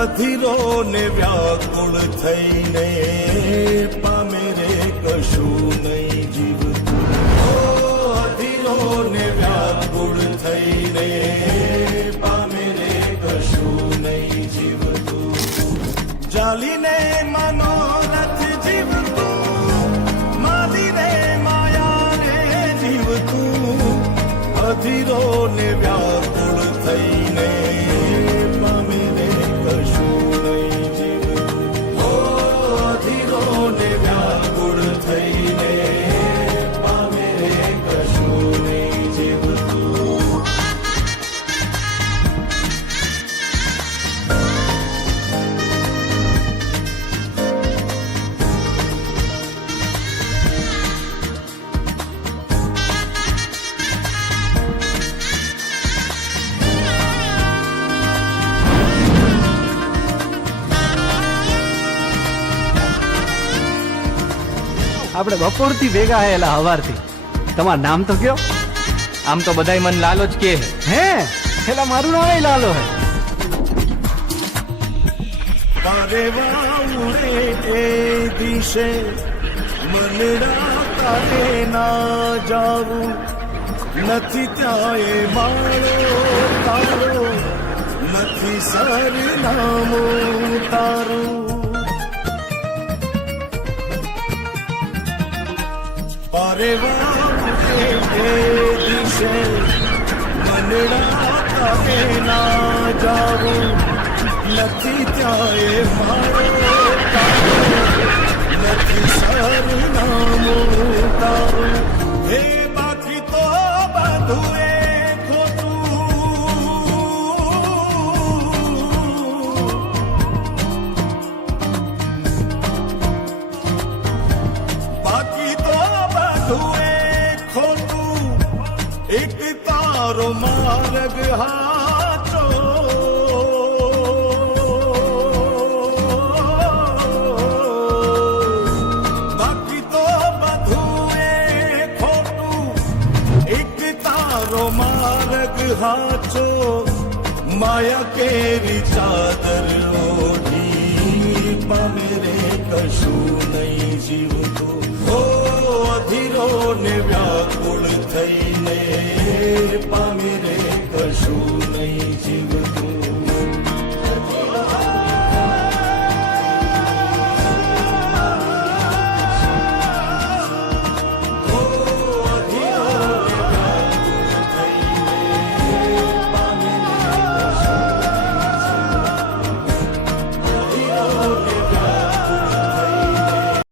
અધીરો ને વ્યાકુળ થઈને પામે રે કશું નહીં જીવતું. અધીરો ને વ્યાકુળ થઈને પામે રે કશું નહીં જીવતું. જાલીને મનોરથ જીવતું, માલીને માયાને જીવતું. અધીરો ને વ્યાકુળ થઈને પામે રે કશું નહીં જીવતું. અધીરો ને વ્યાકુળ થઈને પામે રે કશું નહીં જીવતું. આપણે બપોરથી ભેગા હેલા હવારથી. તમારું નામ તો કયો? આમ તો બધાય મન લાલો જ કે હે પેલા મારું નામ લાલો હે. તારે વાઉડે એ દિશે મનડા તારે ના જાવું. નથી ત્યાં એ માળો તારો, નથી સરનામું તારું. તારે વાઉડે એ દિશે મનડા તારે ના જાવું. નથી ત્યાં એ મારો તારો, નથી સરનામું તારું. હે બાકી તો બધું એ બાકી તો બધું એ ખોટું. એક તારો માર્ગ હાચો, બાકી તો બધું એ ખોટું. એક તારો માર્ગ હાચો. માયા કેરી ચાદર ઓઢી પામે રે કશું નહીં જીવતું. અધીરો ને વ્યાકુળ થઈને પામે રે કશું નહીં જીવતું.